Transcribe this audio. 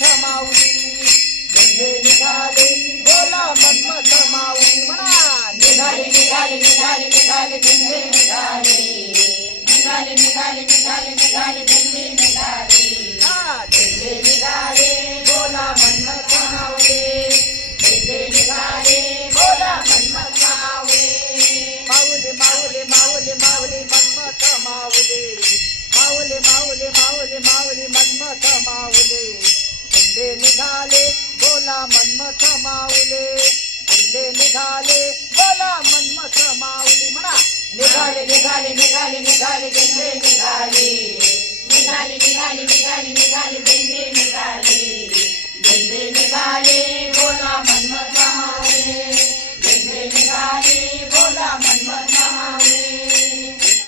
मन्मथ माऊली निघाले बोला मन्मथ माऊली म्हणा निघाले निघाले निघाले निघाले निघाले. निघाले निघाले निघाले निघाले निघाले. निघाले बोला मन्मथ माऊली झेंडे निघाले बोला मन्मथ माऊली माऊले माऊले माऊले माऊले मन्मथ माऊले मन्मथ झेंडे निघाले बोला मनमथ माऊले. झेंडे निघाले बोला मनमथ माऊली म्हणा. निघाले निघाले निघाले निघाले झेंडे निघाले. निघाले निघाले निघाले निघाले झेंडे निघाले. झेंडे निघाले बोला मनमथ माऊले. झेंडे निघाले बोला मनमथ